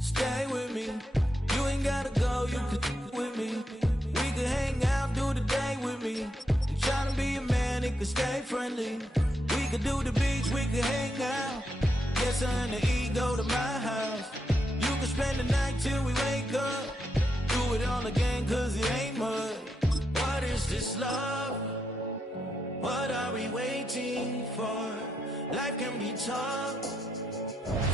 Stay with me. You ain't gotta go, you can with me. We can hang out, do the day with me. You tryna be a man, it can stay friendly. We could do the beach, we could hang out. Get something to eat, go to my house. You can spend the night till we wake up. Do it all again, cause it ain't mud. What is this love? What are we waiting for? Life can be tough,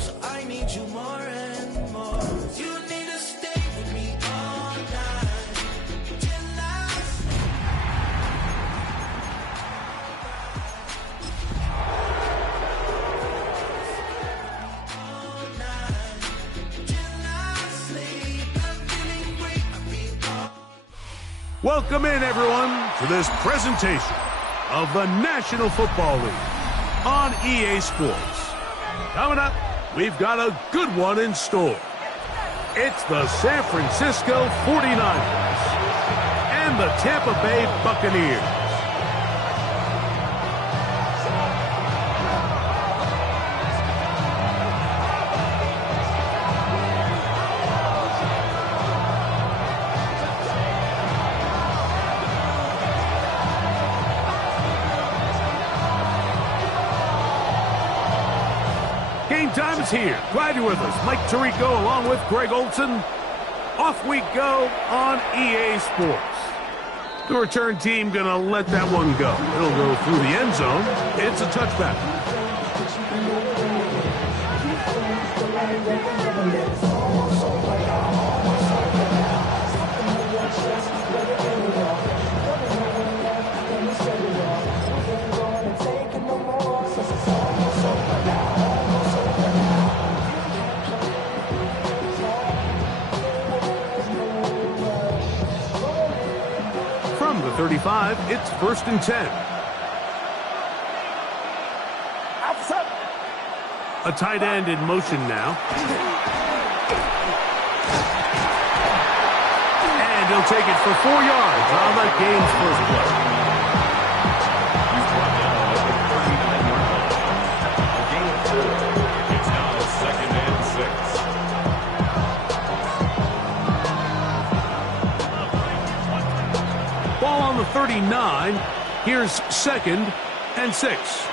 so I need you more and more. You need to stay with me all night till I all night till I sleep. I'm feeling great. I feel all. Welcome in, everyone, to this presentation of the National Football League on EA Sports. Coming up, we've got a good one in store. It's the San Francisco 49ers and the Tampa Bay Buccaneers. Game time is here. Glad you're with us. Mike Tirico along with Greg Olson. Off we go on EA Sports. The return team going to let that one go. It'll go through the end zone. It's a touchback. From the 35, it's 1st and 10. A tight end in motion now. And he'll take it for 4 yards on the game's first play. It's now 2nd and 6. Ball on the 39. Here's 2nd and 6.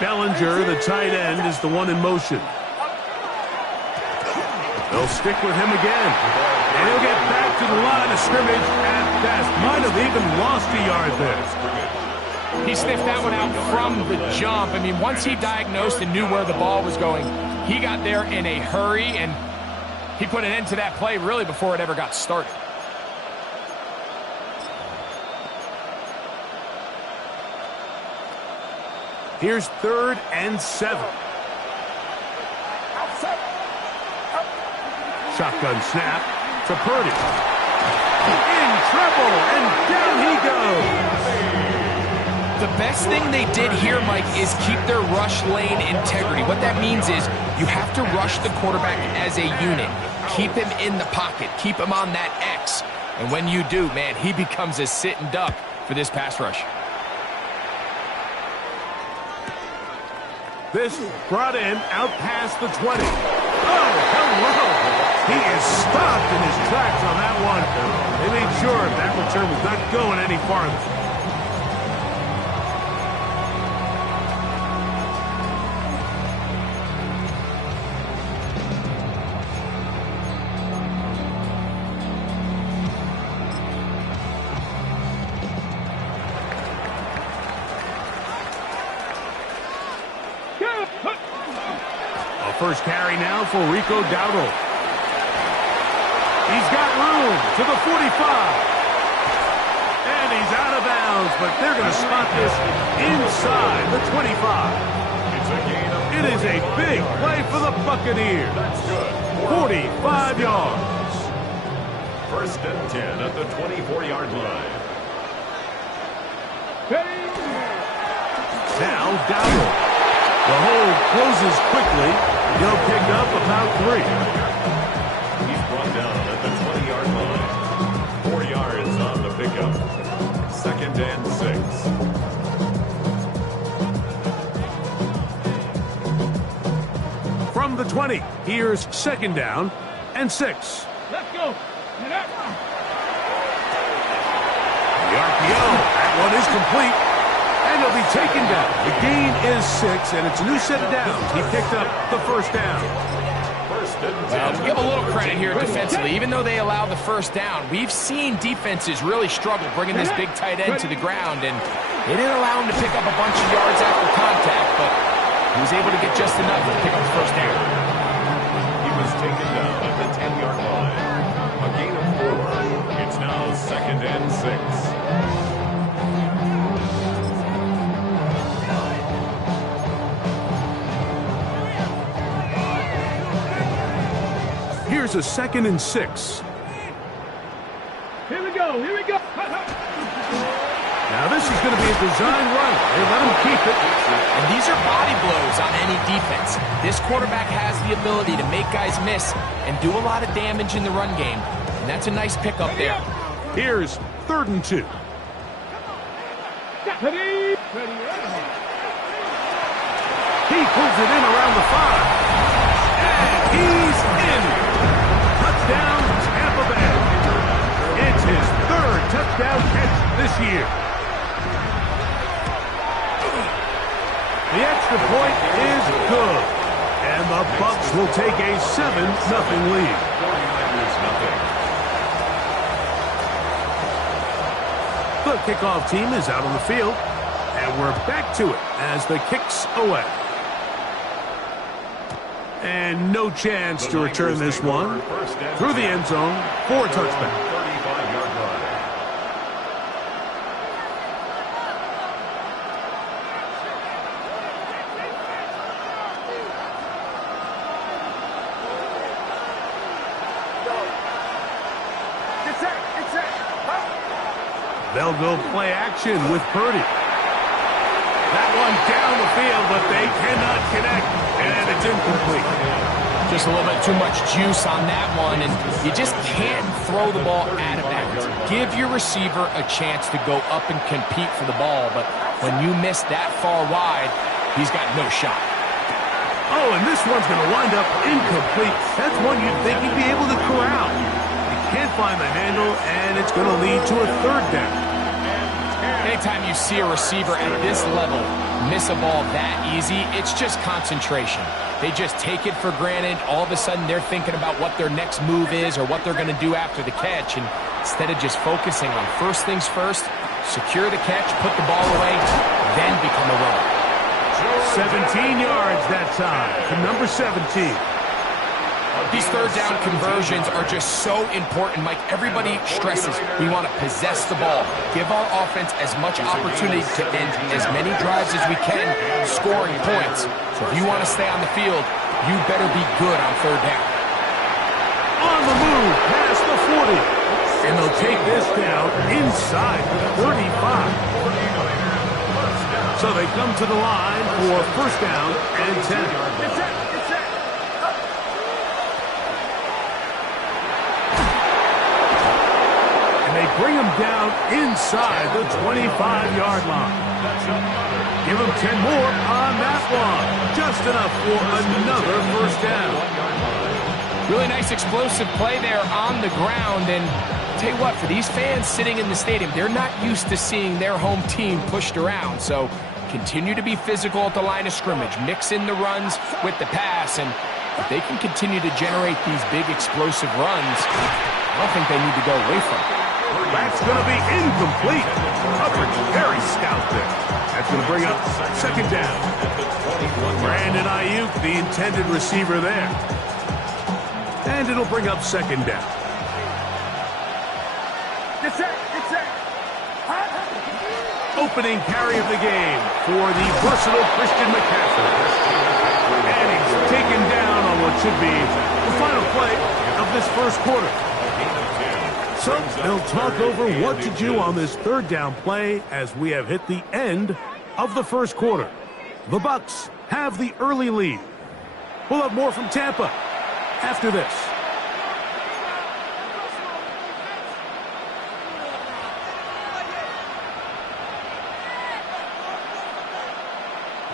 Bellinger, the tight end, is the one in motion. They'll stick with him again. And he'll get back to the line of scrimmage at best. Might have even lost a yard there. He sniffed that one out from the jump. I mean, once he diagnosed and knew where the ball was going, he got there in a hurry, and he put an end to that play really before it ever got started. Here's 3rd and 7. Shotgun snap to Purdy. In trouble, and down he goes. The best thing they did here, Mike, is keep their rush lane integrity. What that means is you have to rush the quarterback as a unit. Keep him in the pocket. Keep him on that X. And when you do, man, he becomes a sitting duck for this pass rush. This brought in out past the 20. Oh, hello! He is stopped in his tracks on that one. They made sure that return was not going any farther. First carry now for Rico Dowdle. He's got room to the 45. And he's out of bounds, but they're going to spot this inside the 25. It is a big play for the Buccaneers. That's good. 45 yards. First and 10 at the 24-yard line. Now Dowdle. The hole closes quickly. He'll pick up about 3. He's brought down at the 20-yard line. 4 yards on the pickup. Second and 6. From the 20, here's second down and 6. Let's go. The RPO, that one is complete, and he'll be taken down. The gain is 6, and it's a new set of downs. He picked up the first down. First and 10. Well, give a little credit here defensively. Even though they allowed the first down, we've seen defenses really struggle bringing this big tight end to the ground, and they didn't allow him to pick up a bunch of yards after contact, but he was able to get just enough to pick up the first down. He was taken down at the 10-yard line. A gain of 4. It's now second and 6. Here's a second and 6. Here we go. Now this is going to be a design run. They let him keep it. And these are body blows on any defense. This quarterback has the ability to make guys miss and do a lot of damage in the run game. And that's a nice pickup there. Here's third and 2. Ready. He pulls it in around the 5. And he's in. Touchdown, Tampa Bay. It's his third touchdown catch this year. The extra point is good. And the Bucs will take a 7-0 lead. 49ers nothing. The kickoff team is out on the field. And we're back to it as the kick's away. And no chance to return this one through the end zone for a touchback. 35-yard line. They'll go play action with Purdy. That one down the field, but they cannot connect, and it's incomplete. Just a little bit too much juice on that one, and you just can't throw the ball out of bounds. Give your receiver a chance to go up and compete for the ball, but when you miss that far wide, he's got no shot. Oh, and this one's going to wind up incomplete. That's one you'd think he'd be able to corral. He can't find the handle, and it's going to lead to a third down. Anytime you see a receiver at this level miss a ball that easy, it's just concentration. They just take it for granted. All of a sudden, they're thinking about what their next move is or what they're going to do after the catch, and instead of just focusing on first things first, secure the catch, put the ball away, then become a runner. 17 yards that time to number 17. These third down conversions are just so important, Mike. Everybody stresses we want to possess the ball, give our offense as much opportunity to end as many drives as we can, scoring points. So if you want to stay on the field, you better be good on third down. On the move past the 40. And they'll take this down inside the 35. So they come to the line for first down and 10. They bring him down inside the 25-yard line. Give him 10 more on that one. Just enough for another first down. Really nice explosive play there on the ground. And I'll tell you what, for these fans sitting in the stadium, they're not used to seeing their home team pushed around. So continue to be physical at the line of scrimmage. Mix in the runs with the pass. And if they can continue to generate these big explosive runs, I don't think they need to go away from it. That's going to be incomplete. Coverage very stout there. That's going to bring up second down. Brandon Ayuk, the intended receiver there. And it'll bring up second down. Opening carry of the game for the versatile Christian McCaffrey. And he's taken down on what should be the final play first quarter. So they'll talk over what to do on this third down play as we have hit the end of the first quarter. The Bucs have the early lead. We'll have more from Tampa after this.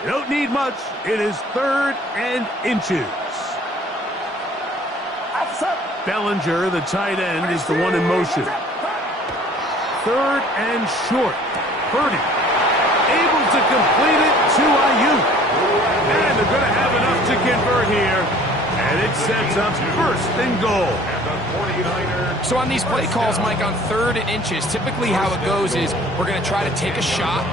You don't need much. It is 3rd and inches. Bellinger, the tight end, is the one in motion. 3rd and short. Purdy able to complete it to Ayuk. And they're going to have enough to convert here. And it sets up 1st and goal. So on these play calls, Mike, on 3rd and inches, typically how it goes is we're going to try to take a shot.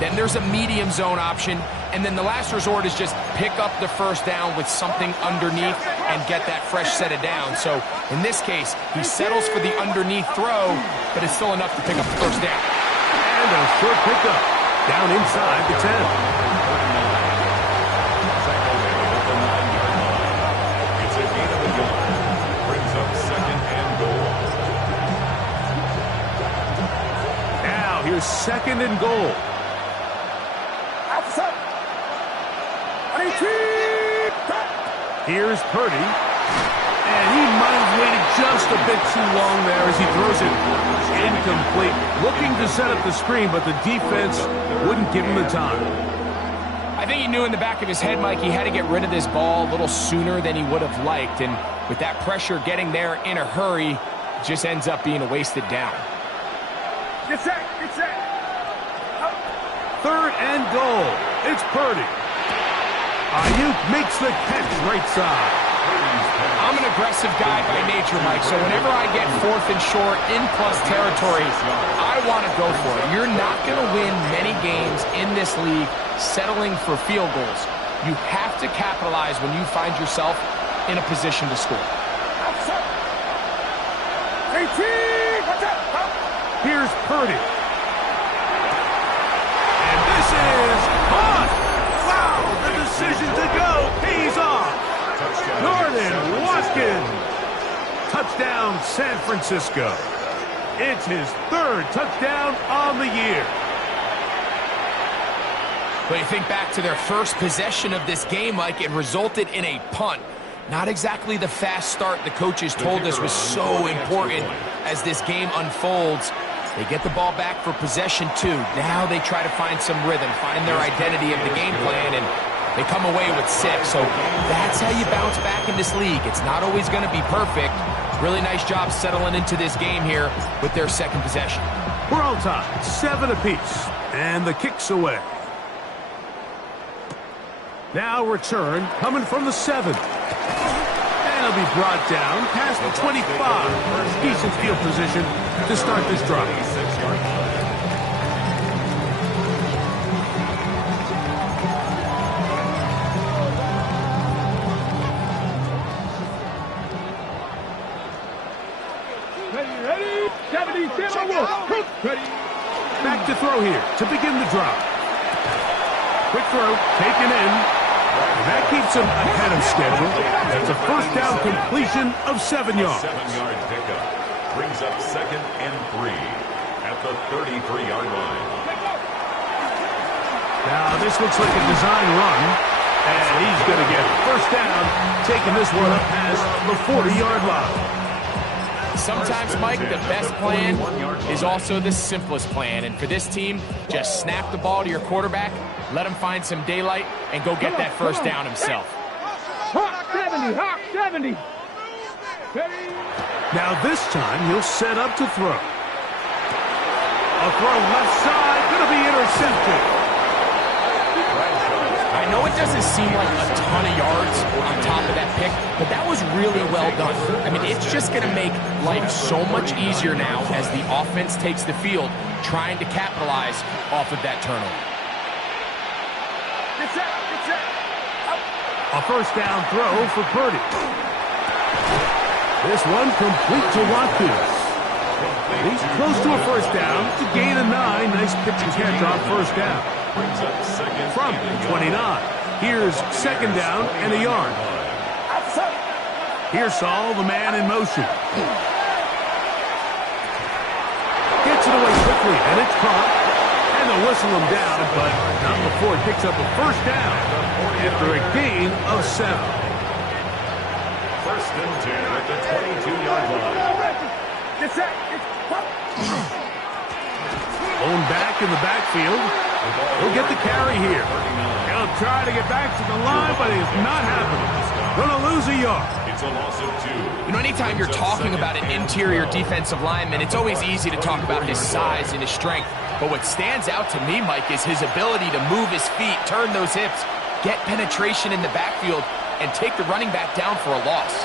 Then there's a medium zone option. And then the last resort is just pick up the first down with something underneath and get that fresh set of down. So in this case, he settles for the underneath throw, but it's still enough to pick up the first down. And a short pickup down inside the 10. It's a gain of a yard. Brings up 2nd and goal. Now here's 2nd and goal. Here's Purdy, and he might have waited just a bit too long there as he throws it incomplete. Looking to set up the screen, but the defense wouldn't give him the time. I think he knew in the back of his head, Mike, he had to get rid of this ball a little sooner than he would have liked, and with that pressure getting there in a hurry, it just ends up being a wasted down. Get set, get set. 3rd and goal. It's Purdy. Ayuk makes the catch right side. I'm an aggressive guy by nature, Mike, so whenever I get 4th and short in plus territory, I want to go for it. You're not going to win many games in this league settling for field goals. You have to capitalize when you find yourself in a position to score. Here's Purdy. And this is on. Wow, the decision to go pays off. Jordan Watkins. Touchdown, San Francisco. It's his 3rd touchdown on the year. When you think back to their first possession of this game, Mike, it resulted in a punt. Not exactly the fast start the coaches told us was so important as this game unfolds. They get the ball back for possession 2. Now they try to find some rhythm, find their identity of the game plan, and they come away with 6. So that's how you bounce back in this league. It's not always going to be perfect. Really nice job settling into this game here with their 2nd possession. We're all tied, 7 apiece, and the kick's away. Now return coming from the 7. And he'll be brought down past the 25. Decent field position to start this drive. Ready? 77. Ready. Back to throw here to begin the drive. Quick throw, taken in. And that keeps him ahead of schedule. That's a first down completion of 7 yards. 7-yard pickup. Brings up 2nd and 3 at the 33-yard line. Now this looks like a design run. And he's going to get first down, taking this one up past the 40-yard line. Sometimes, Mike, the best plan is also the simplest plan. And for this team, just snap the ball to your quarterback, let him find some daylight, and go get that first down himself. Hawk 70, Hawk 70. Ready. Now this time, he'll set up to throw. A throw left side, going to be intercepted. I know it doesn't seem like a ton of yards on top of that pick, but that was really well done. I mean, it's just going to make life so much easier now as the offense takes the field, trying to capitalize off of that turnover. Get set, get set. A first down throw for Purdy. This one complete to Watkins. He's close to a first down to gain a 9. Nice pitch and catch on first down. From 29. Here's 2nd down and a yard. Here's Saul, the man in motion. Gets it away quickly, and it's caught. And they'll whistle him down, but not before he picks up a first down after a gain of 7. First and 10 at the 22-yard line. Get set. Blown back in the backfield. He'll get the carry here. He'll try to get back to the line, but it's not happening. Gonna lose a yard. It's a loss of 2. You know, anytime you're talking about an interior defensive lineman, it's always easy to talk about his size and his strength. But what stands out to me, Mike, is his ability to move his feet, turn those hips, get penetration in the backfield, and take the running back down for a loss.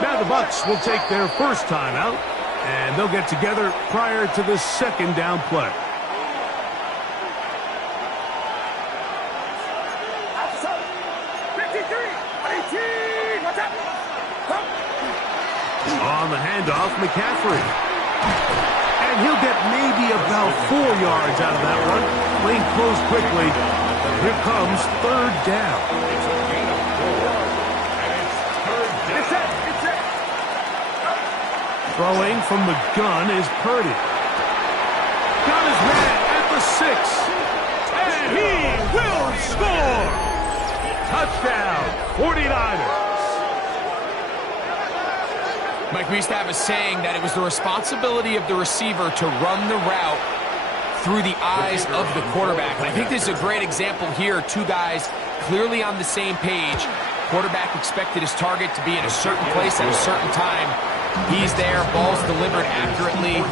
Now the Bucs will take their first time out, and they'll get together prior to the second down play. On the handoff, McCaffrey. And he'll get maybe about 4 yards out of that one. Lane closed quickly. Here comes third down. It's a gain of 4. And it's third down. Throwing from the gun is Purdy. Got his man at the 6. And he will score. Touchdown, 49ers. Mike, we used to have a saying that it was the responsibility of the receiver to run the route through the eyes of the quarterback. And I think this is a great example here. 2 guys clearly on the same page. Quarterback expected his target to be in a certain place at a certain time. He's there, ball's delivered accurately.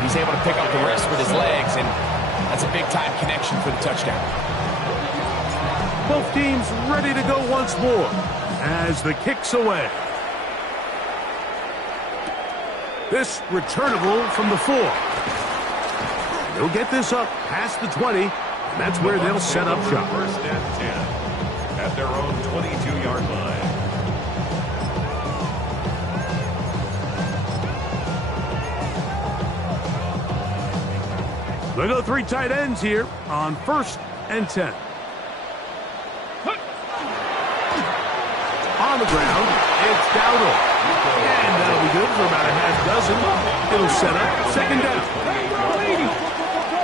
He's able to pick up the rest with his legs, and that's a big-time connection for the touchdown. Both teams ready to go once more as the kick's away. This returnable from the 4. They'll get this up past the 20. And that's where they'll set up shop. First and 10 at their own 22-yard line. They go 3 tight ends here on first and 10. On the ground, it's Dowdle. And that'll be good for about a half dozen. It'll set up second down.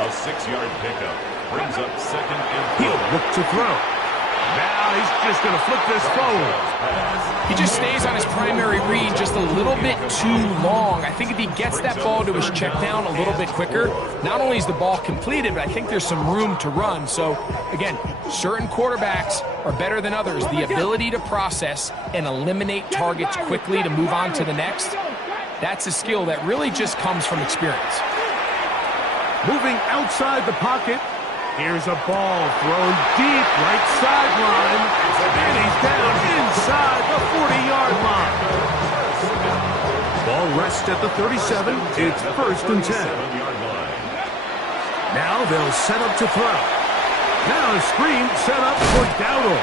A 6-yard pickup brings up second and 4. He'll look to throw. Now he's just going to flip this forward. He just stays on his primary read just a little bit too long. I think if he gets that ball to his check down a little bit quicker, not only is the ball completed, but I think there's some room to run. So, again, certain quarterbacks are better than others. The ability to process and eliminate targets quickly to move on to the next, that's a skill that really just comes from experience. Moving outside the pocket. Here's a ball thrown deep right sideline. And he's down inside the 40-yard line. Ball rests at the 37. It's first and 10. Now they'll set up to throw. Now a screen set up for Dowdle.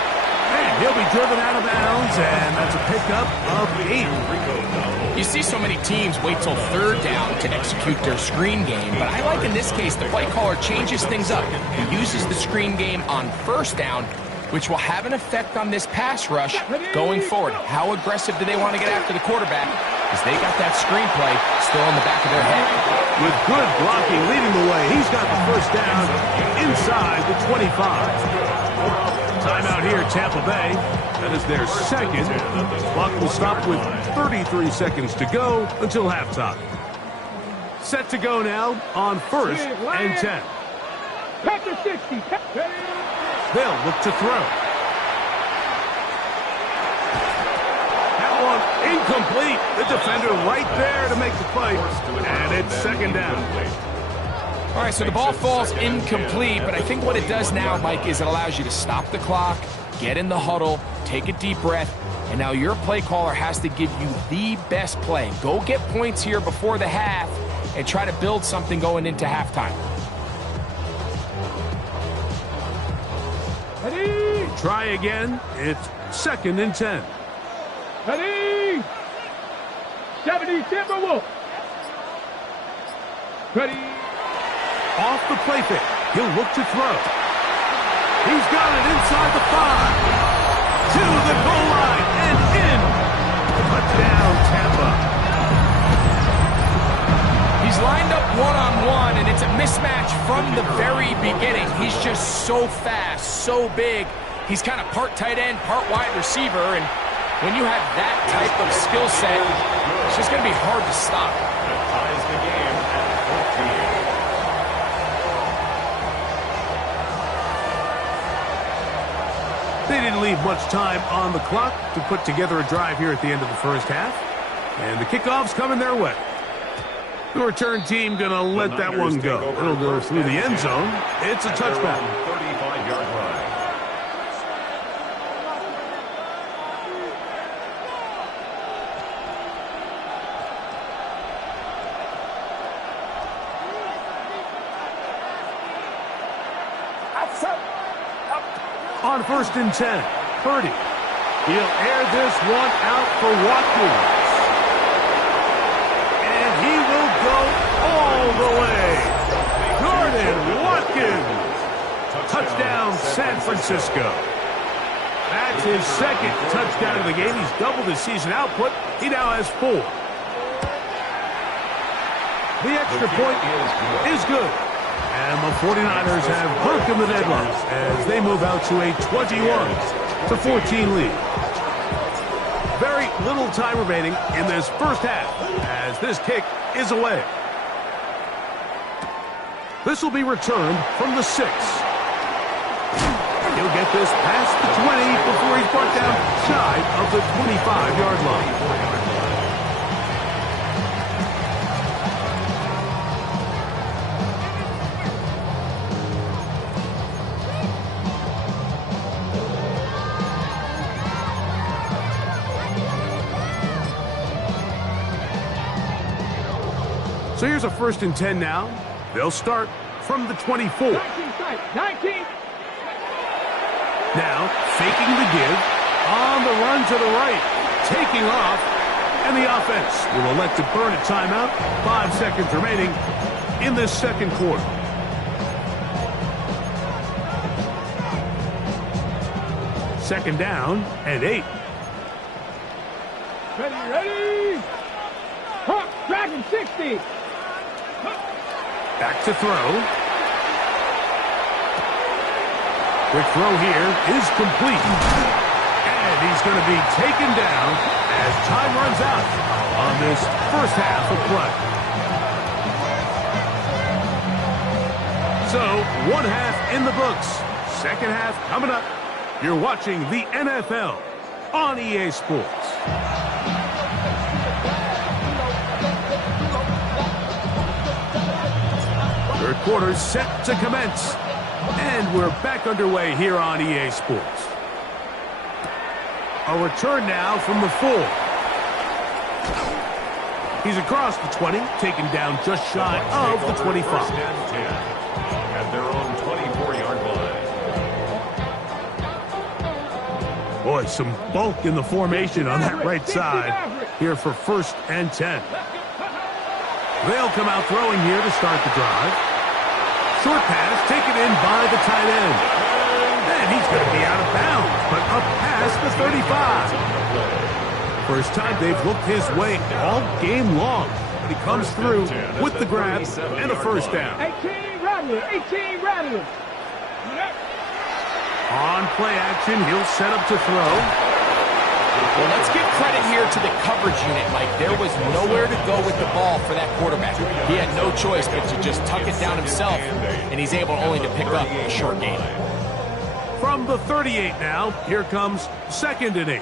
And he'll be driven out of bounds, and that's a pickup of 8. You see so many teams wait till third down to execute their screen game, but I like in this case the play caller changes things up. He uses the screen game on first down, which will have an effect on this pass rush going forward. How aggressive do they want to get after the quarterback? Because they got that screenplay still in the back of their head. With good blocking leading the way, he's got the first down inside the 25. Timeout here, Tampa Bay. That is their second. Clock will stop with 33 seconds to go until halftime. Set to go now on first and 10. Pack the 60. They'll look to throw. That one incomplete. The defender right there to make the play. And it's second down. All right, so the ball falls incomplete, but I think what it does now, Mike, is it allows you to stop the clock, get in the huddle, take a deep breath, and now your play caller has to give you the best play. Go get points here before the half and try to build something going into halftime. Ready? Try again. It's second and 10. Ready? 70 Timberwolves. Ready? Off the play fake. He'll look to throw. He's got it inside the 5. To the goal line and in mismatch from the very beginning. He's just so fast, so big. He's kind of part tight end, part wide receiver, and when you have that type of skill set, it's just going to be hard to stop. That ties the game at 14. They didn't leave much time on the clock to put together a drive here at the end of the first half. And the kickoff's coming their way. The return team going to let that one go. It'll go through the end zone. It's a touchback. 35-yard line. On 1st and 10, Purdy. He'll air this one out for Watkins. And he will go all the way. Jordan Watkins. Touchdown, San Francisco. That's his second touchdown of the game. He's doubled his season output. He now has 4. The extra point is good. And the 49ers have broken the deadlock as they move out to a 21-14 lead. Very little time remaining in this first half as this kick is away. This will be returned from the 6. He'll get this past the 20 before he's brought down shy of the 25-yard line. So here's a 1st and 10 now. They'll start from the 24. 19. Now, faking the give, on the run to the right, taking off, and the offense will elect to burn a timeout. 5 seconds remaining in this second quarter. Second down and 8. Ready. Huh, Dragon 60. Back to throw. Quick throw here is complete. And he's going to be taken down as time runs out on this first half of play. So, 1 half in the books. Second half coming up. You're watching the NFL on EA Sports. Third quarter set to commence. And we're back underway here on EA Sports. A return now from the 4. He's across the 20, taken down just shy of the 25. First and 10 at their own 24-yard line. Boy, some bulk in the formation on that right side here for 1st and 10. They'll come out throwing here to start the drive. Short pass taken in by the tight end. And he's going to be out of bounds, but up past the 35. First time they've looked his way all game long. But he comes through with the grab and a first down. 18 Rattler. On play action, he'll set up to throw. Well, let's give credit here to the coverage unit, Mike. There was nowhere to go with the ball for that quarterback. He had no choice but to just tuck it down himself, and he's able only to pick up a short gain. From the 38 now, here comes 2nd and 8.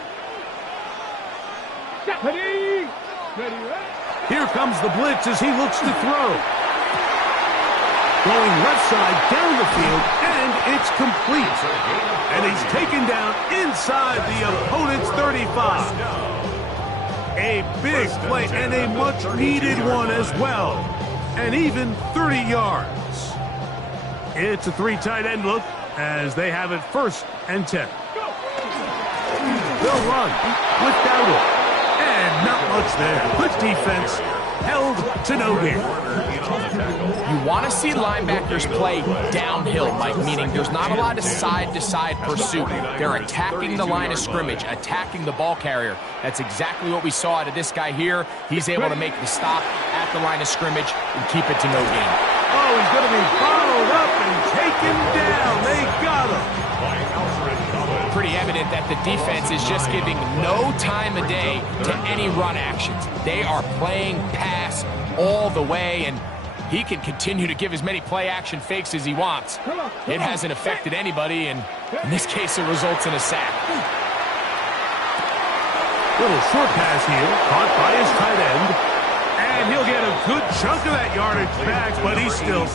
Ready. Here comes the blitz as he looks to throw. Going left side down the field, and it's complete. And he's taken down inside the opponent's 35. A big play and a much-needed one as well. And even 30 yards. It's a 3 tight end look as they have it 1st and 10. They'll run with Dowdle. And not much there. Good defense. Held to no gain. You want to see linebackers play downhill, Mike, meaning there's not a lot of side-to-side pursuit. They're attacking the line of scrimmage, attacking the ball carrier. That's exactly what we saw out of this guy here. He's able to make the stop at the line of scrimmage and keep it to no gain. Oh, he's going to be followed up and taken down. They got him. By Alfred Collins. Pretty evident that the defense is just giving no time of day to any run actions. They are playing pass all the way, and he can continue to give as many play-action fakes as he wants. It hasn't affected anybody, and in this case, it results in a sack. Little short pass here, caught by his tight end. And he'll get a good chunk of that yardage back, but he's still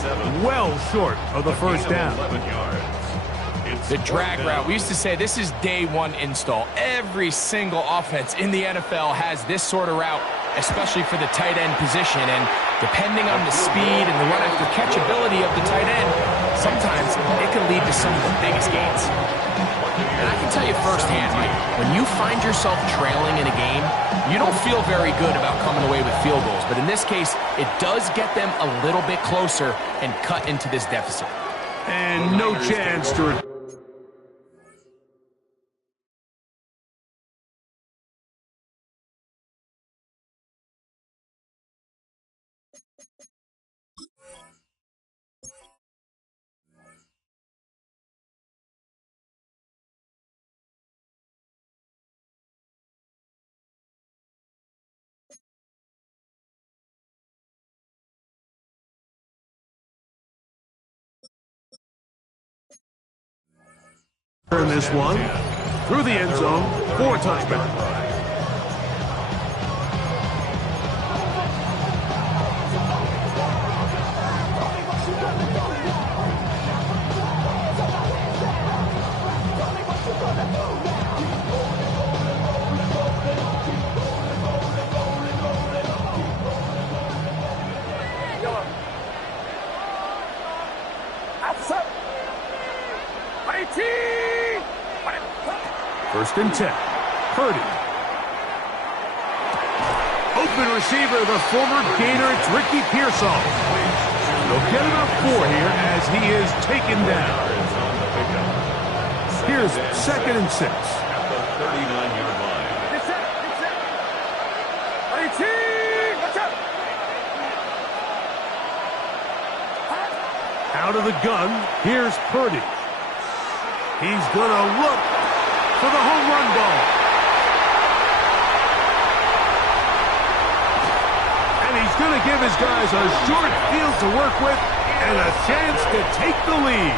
well short of the first down. 11 yards. The drag route, we used to say this is day one install. Every single offense in the NFL has this sort of route, especially for the tight end position. And depending on the speed and the run after catch ability of the tight end, sometimes it can lead to some of the biggest gains. And I can tell you firsthand, Mike, when you find yourself trailing in a game, you don't feel very good about coming away with field goals. But in this case, it does get them a little bit closer and cut into this deficit. And no chance to... Turn this one through the end zone for a touchback. First and 10. Purdy. Open receiver, the former Gator, it's Ricky Pearsall. They'll get about 4 here as he is taken down. Here's second and 6. At the 39-yard line. Out of the gun, here's Purdy. He's going to look for the home run ball. And he's going to give his guys a short field to work with and a chance to take the lead.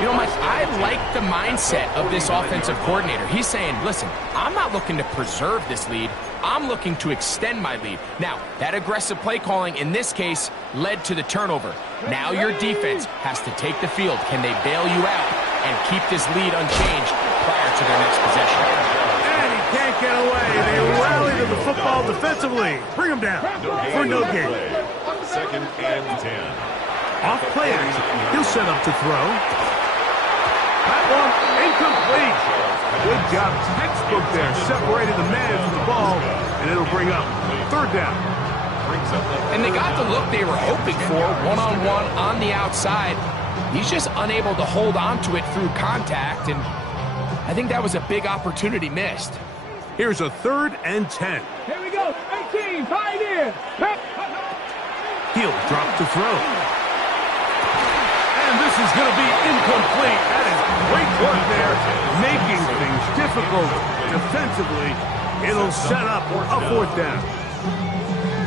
You know, Mike, I like the mindset of this offensive coordinator. He's saying, listen, I'm not looking to preserve this lead. I'm looking to extend my lead. Now, that aggressive play calling in this case led to the turnover. Now your defense has to take the field. Can they bail you out and keep this lead unchanged prior to their next possession? And he can't get away. They rally to the football defensively. Bring him down for no gain. Second and 10. Off play action. He'll set up to throw. That one incomplete. Good job. Textbook there. Separated the man from the ball, and it'll bring up third down. And they got the look they were hoping for, one-on-one on the outside. He's just unable to hold on to it through contact, and I think that was a big opportunity missed. Here's a third and 10. Here we go. 18, pioneer. He'll drop to throw. And this is going to be incomplete. That is great work there, making things difficult defensively. It'll set up a fourth down.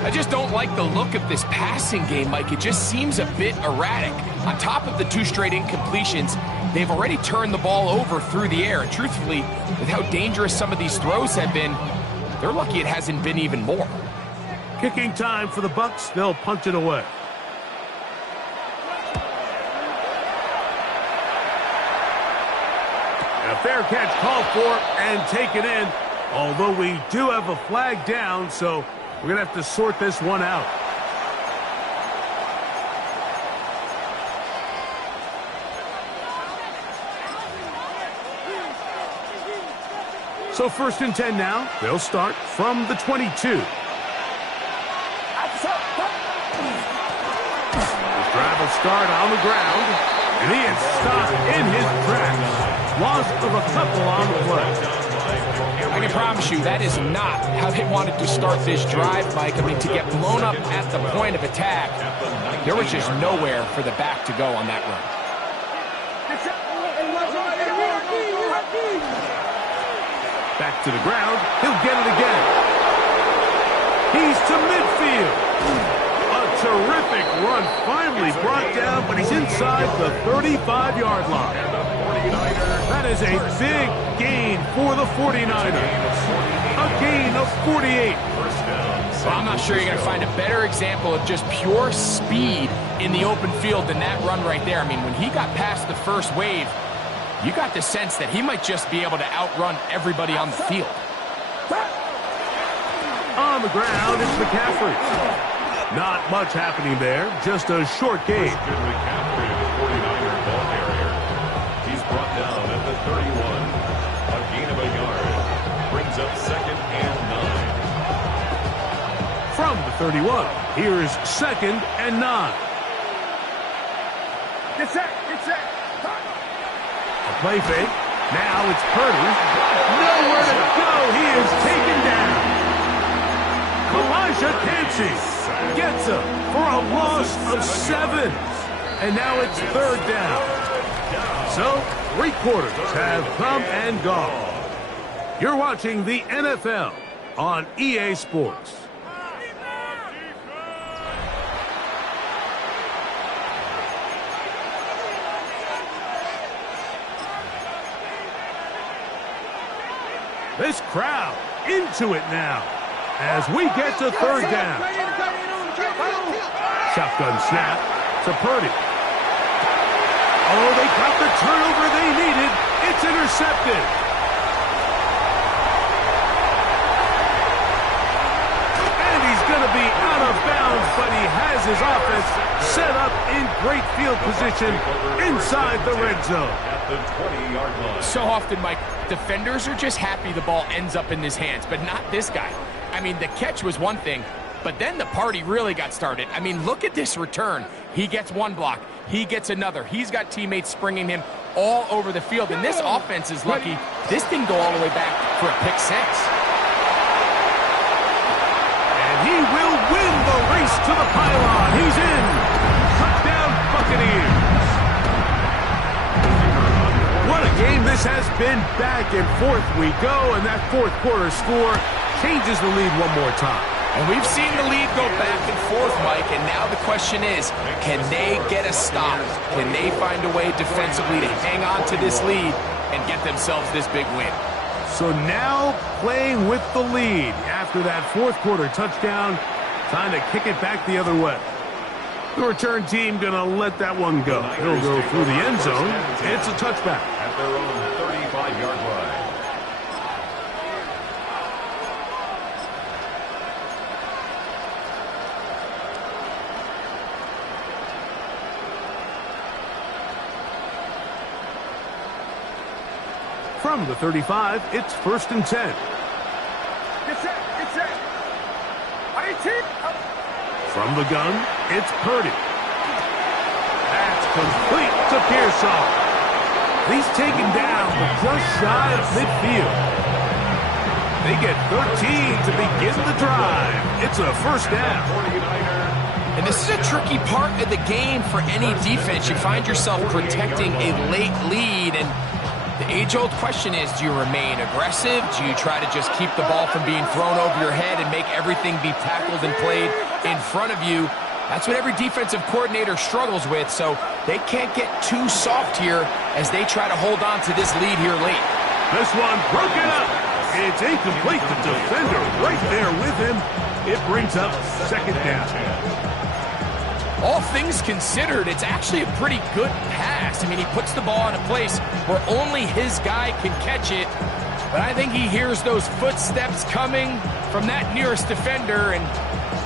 I just don't like the look of this passing game, Mike. It just seems a bit erratic. On top of the 2 straight incompletions, they've already turned the ball over through the air. And truthfully, with how dangerous some of these throws have been, they're lucky it hasn't been even more. Kicking time for the Bucs. They'll punt it away. A fair catch called for and taken in, although we do have a flag down, so we're going to have to sort this one out. So first and 10 now. They'll start from the 22. His drive will start on the ground, and he is stopped in his tracks. Loss of a couple on the play. I can promise you that is not how they wanted to start this drive, Mike. I mean, to get blown up at the point of attack, there was just nowhere for the back to go on that run. Back to the ground. He'll get it again. He's to midfield. A terrific run finally brought down, but he's inside the 35-yard line. That is a big gain for the 49ers. A gain of 48. Well, I'm not sure you're going to find a better example of just pure speed in the open field than that run right there. I mean, when he got past the first wave, you got the sense that he might just be able to outrun everybody on the field. On the ground, it's McCaffrey. Not much happening there, just a short gain. Good McCaffrey, the 49er ball carrier. He's brought down at the 31. A gain of a yard. Brings up 2nd and 9. From the 31, here is 2nd and 9. Get set, get set. A play fake. Now it's Purdy. Nowhere to go. He is taken down. Elijah Cansey gets him for a loss of 7. And now it's 3rd down. So, 3 quarters have come and gone. You're watching the NFL on EA Sports. This crowd into it now as we get to 3rd down. Shotgun snap to Purdy. Oh, they got the turnover they needed. It's intercepted. And he's going to be out of bounds, but he has his offense set up in great field position inside the red zone. At the 20-yard line. So often, Mike, defenders are just happy the ball ends up in his hands, but not this guy. I mean, the catch was one thing, but then the party really got started. I mean, look at this return. He gets one block. He gets another. He's got teammates springing him all over the field, and this offense is lucky this didn't go all the way back for a pick 6. And he will win the race to the pylon. He's in. Touchdown, Buccaneers. What a game this has been. Back and forth we go, and that 4th quarter score changes the lead one more time. And we've seen the lead go back and forth, Mike, and now the question is, can they get a stop? Can they find a way defensively to hang on to this lead and get themselves this big win? So now playing with the lead after that 4th quarter touchdown, trying to kick it back the other way. The return team going to let that one go. It'll go through the end zone. It's a touchback. At their own 35-yard line. From the 35, it's 1st and 10. Get set, get set. 18. From the gun, it's Purdy. That's complete to Pearsall. He's taken down just shy of midfield. They get 13 to begin the drive. It's a 1st down. And this is a tricky part of the game for any defense. You find yourself protecting a late lead, and the age-old question is, do you remain aggressive? Do you try to just keep the ball from being thrown over your head and make everything be tackled and played in front of you? That's what every defensive coordinator struggles with, so they can't get too soft here as they try to hold on to this lead here late. This one broken up. It's incomplete. The defender right there with him. It brings up 2nd down. All things considered, it's actually a pretty good pass. I mean, he puts the ball in a place where only his guy can catch it. But I think he hears those footsteps coming from that nearest defender, and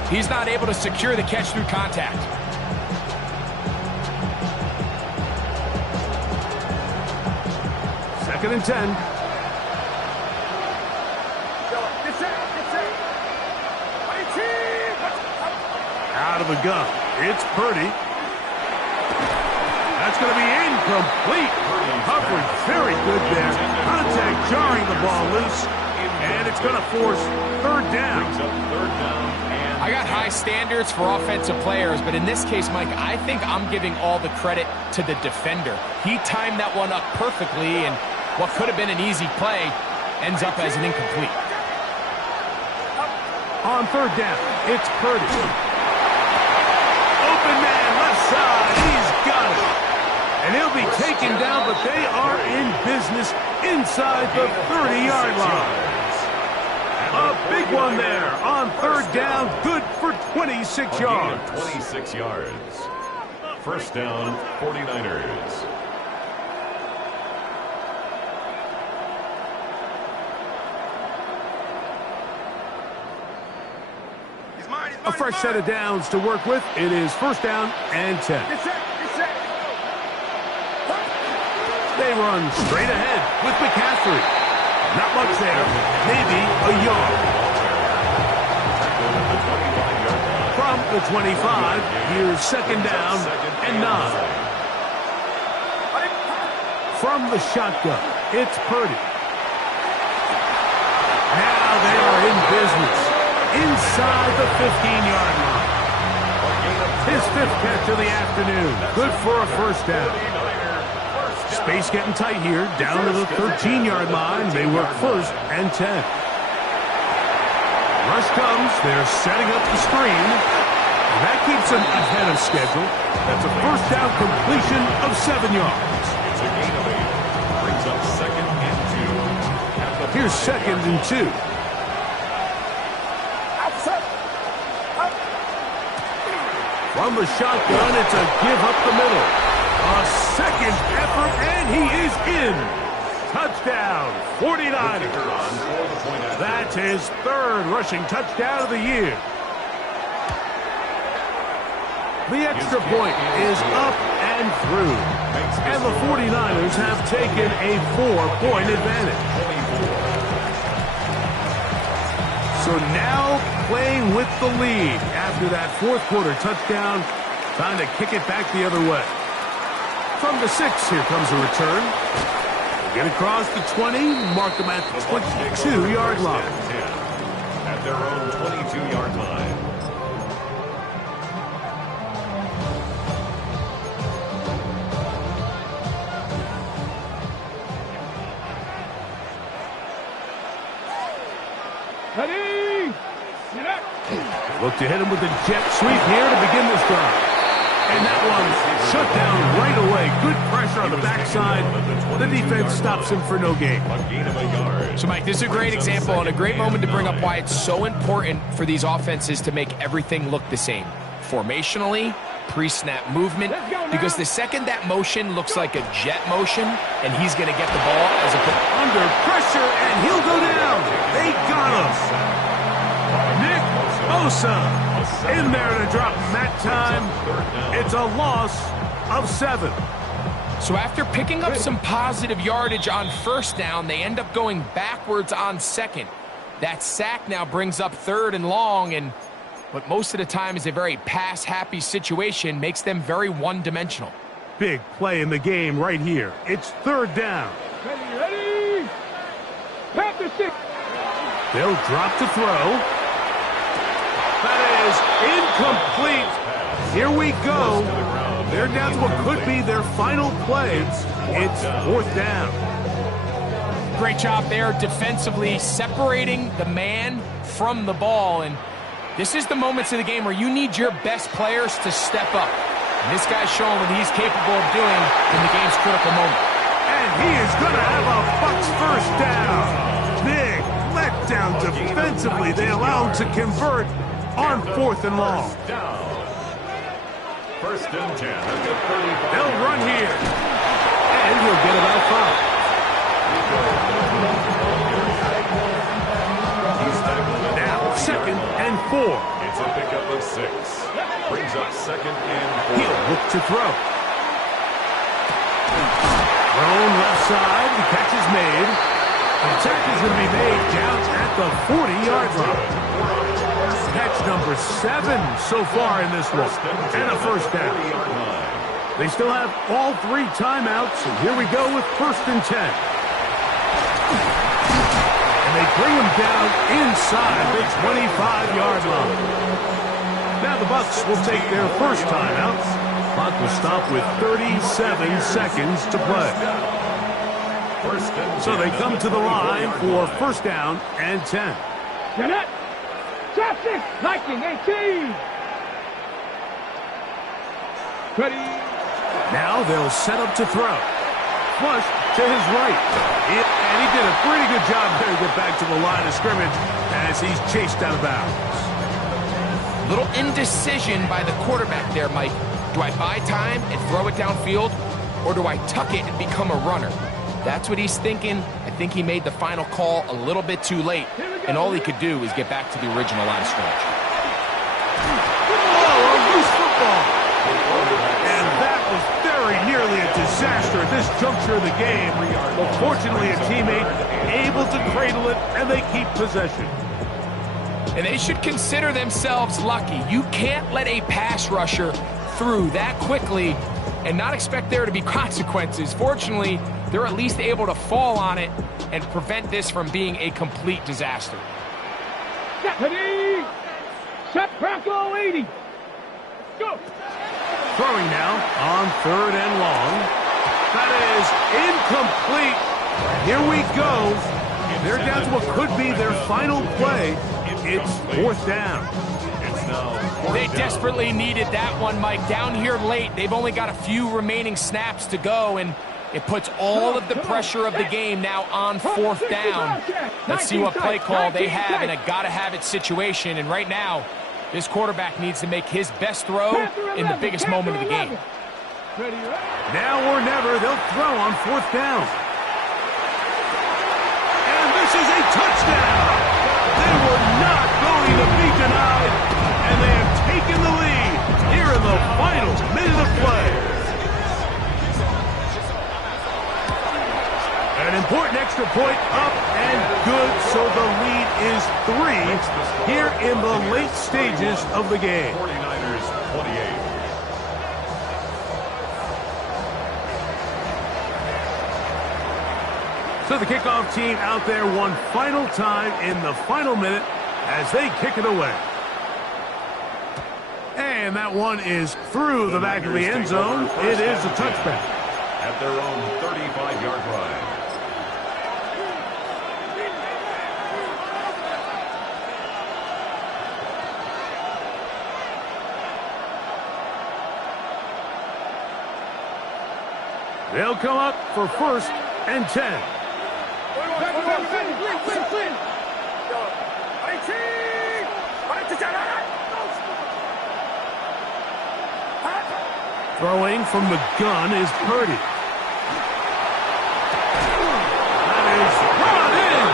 he's not able to secure the catch through contact. Second and 10. Out of the gun. It's Purdy. That's going to be incomplete. Coverage very good there. Contact jarring the ball loose. And it's going to force third down. Brings up third down and I got high standards for offensive players, but in this case, Mike, I think I'm giving all the credit to the defender. He timed that one up perfectly, and what could have been an easy play ends up as an incomplete. On third down, it's Purdy. Open man, left side, he's got it. And he'll be taken down, but they are in business inside the 30-yard line. A big one there on third down, good for 26 yards. 26 yards. First down, 49ers. A fresh set of downs to work with. It is first down and 10. Get set. Get set. They run straight ahead with McCaffrey. Not much there, maybe a yard. From the 25, here's second down and 9. From the shotgun, it's Purdy. Now they are in business inside the 15-yard line. His fifth catch of the afternoon. Good for a first down. Space getting tight here, down to the 13-yard line. They work first and 10. Rush comes, they're setting up the screen. And that keeps them ahead of schedule. That's a first down completion of 7 yards. It's a gain of 8. Brings up second and 2. Here's second and 2. From the shotgun, it's a give up the middle. A second effort, and he is in. Touchdown, 49ers. That's his third rushing touchdown of the year. The extra point is up and through. And the 49ers have taken a 4-point advantage. So now playing with the lead after that fourth quarter touchdown. Time to kick it back the other way. From the 6, here comes a return. Get across the 20, mark them at the 22-yard line. At their own 22-yard line. Ready? Get up. Look to hit him with the jet sweep here to begin this drive. And that one shut down right away. Good pressure on the backside. The defense stops him for no gain. A gain of a yard. So, Mike, this is a great example and a great moment to bring up why it's so important for these offenses to make everything look the same. Formationally, pre-snap movement, because the second that motion looks like a jet motion and he's going to get the ball as a Under pressure, and he'll go down. They got him. Nick Bosa in there to drop him that time. It's a loss of 7. So after picking up some positive yardage on first down, they end up going backwards on second. That sack now brings up third and long, and what most of the time is a very pass-happy situation makes them very one-dimensional. Big play in the game right here. It's third down. Ready? Pat the stick. They'll drop to throw. That is incomplete. Here we go. They're down to what could be their final play. It's fourth down. Great job there defensively, separating the man from the ball. And this is the moments of the game where you need your best players to step up. And this guy's showing what he's capable of doing in the game's critical moment. And he is going to have a Bucs first down. Big letdown defensively. They allow him to convert on fourth and long. First and 10 at the 35. They'll run here. And he'll get about 5. Now, second and 4. It's a pickup of 6. Brings up second and 4. He'll look to throw. Thrown left side. The catch is made. The attack is going to be made down at the 40-yard line. Catch number 7 so far in this one. And a first down. They still have all 3 timeouts. And here we go with first and 10. And they bring him down inside the 25-yard line. Now the Bucs will take their first timeout. Clock will stop with 37 seconds to play. So they come to the line for first down and 10. Jeanette, drop 6, Viking 18. Ready. Now they'll set up to throw. Flush to his right. And he did a pretty good job there to get back to the line of scrimmage as he's chased out of bounds. Little indecision by the quarterback there, Mike. Do I buy time and throw it downfield, or do I tuck it and become a runner? That's what he's thinking. I think he made the final call a little bit too late, and all he could do is get back to the original line of scrimmage. Oh, a loose football. And that was very nearly a disaster at this juncture of the game. But fortunately, a teammate able to cradle it, and they keep possession. And they should consider themselves lucky. You can't let a pass rusher through that quickly and not expect there to be consequences. Fortunately, they're at least able to fall on it and prevent this from being a complete disaster. Ready. Set Bronco 80. Go. Throwing now on 3rd and long. That is incomplete. Here we go. They're down to what could be their final play. It's 4th down. They desperately needed that one, Mike. Down here late, they've only got a few remaining snaps to go, and it puts all of the pressure of the game now on 4th down. Let's see what play call they have in a gotta-have-it situation, and right now, this quarterback needs to make his best throw in the biggest moment of the game. Now or never, they'll throw on 4th down. And this is a touchdown! They were not going to be denied, and they have taken the lead here in the final minute of play. An important extra point up and good, so the lead is 3 here in the late stages of the game. 49ers 28. So the kickoff team out there one final time in the final minute as they kick it away. And that one is through the back of the end zone. It is a touchback. At their own 35-yard line. They'll come up for 1st and 10. Throwing from the gun is Purdy. That is brought in.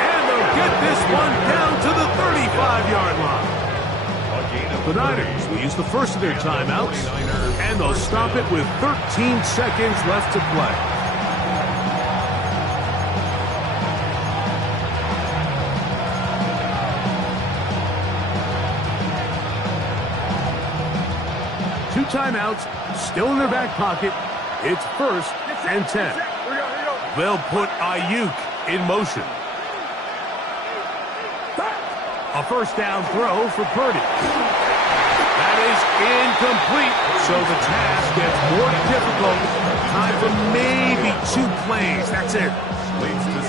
And they'll get this one down to the 35-yard line. The Niners will use the first of their timeouts, and they'll stop it with 13 seconds left to play. Two timeouts still in their back pocket. It's 1st and 10. They'll put Ayuk in motion. A first down throw for Purdy. That is incomplete, so the task gets more difficult. Time for maybe 2 plays. That's it.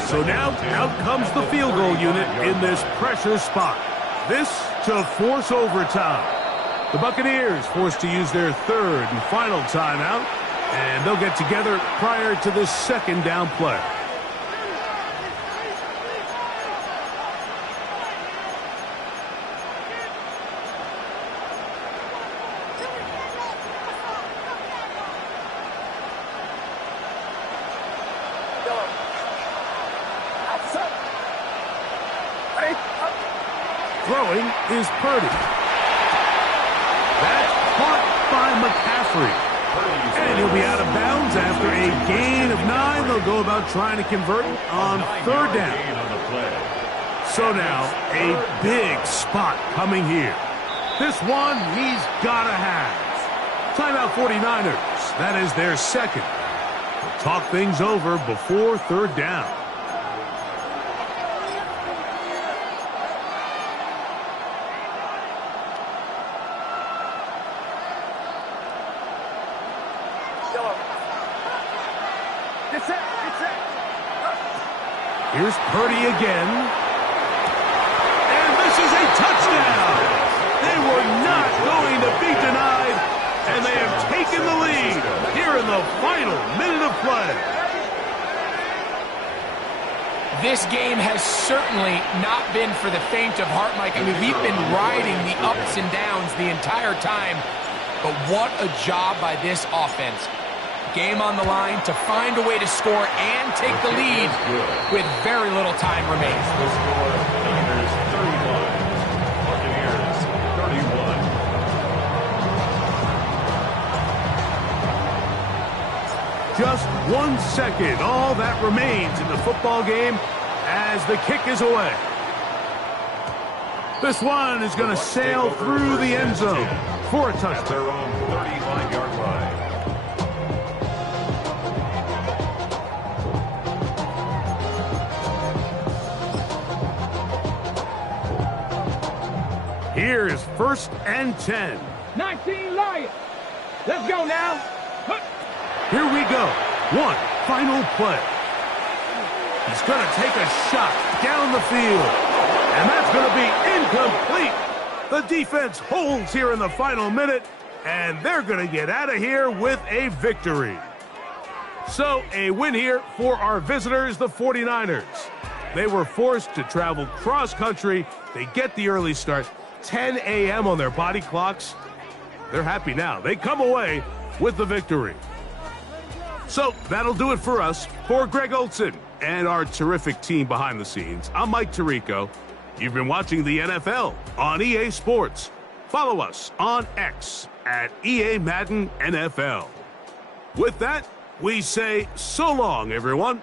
So now out comes the field goal unit in this pressure spot. This to force overtime. The Buccaneers forced to use their 3rd and final timeout, and they'll get together prior to the 2nd down play. Throwing is Purdy. That's caught by McCaffrey. And he'll be out of bounds after a gain of 9. They'll go about trying to convert on 3rd down. So now a big spot coming here. This one he's got to have. Timeout 49ers. That is their 2nd. They'll talk things over before 3rd down. Here's Purdy again. And this is a touchdown. They were not going to be denied, and they have taken the lead here in the final minute of play. This game has certainly not been for the faint of heart, Mike. I mean, we've been riding the ups and downs the entire time, but what a job by this offense. Game on the line to find a way to score and take the lead with very little time remaining. The score, Niners 31, Buccaneers 31. Just 1 second, all that remains in the football game as the kick is away. This one is going to sail through the end zone for a At touchdown. their own 35-yard line. Here is 1st and 10. 19 Lions. Let's go now. Huh. Here we go. One final play. He's going to take a shot down the field. And that's going to be incomplete. The defense holds here in the final minute, and they're going to get out of here with a victory. So, a win here for our visitors, the 49ers. They were forced to travel cross-country. They get the early start, 10 a.m. on their body clocks. They're happy now. They come away with the victory. So, that'll do it for us. For Greg Olson and our terrific team behind the scenes, I'm Mike Tirico. You've been watching the NFL on EA Sports. Follow us on X at EA Madden NFL. With that, we say so long, everyone.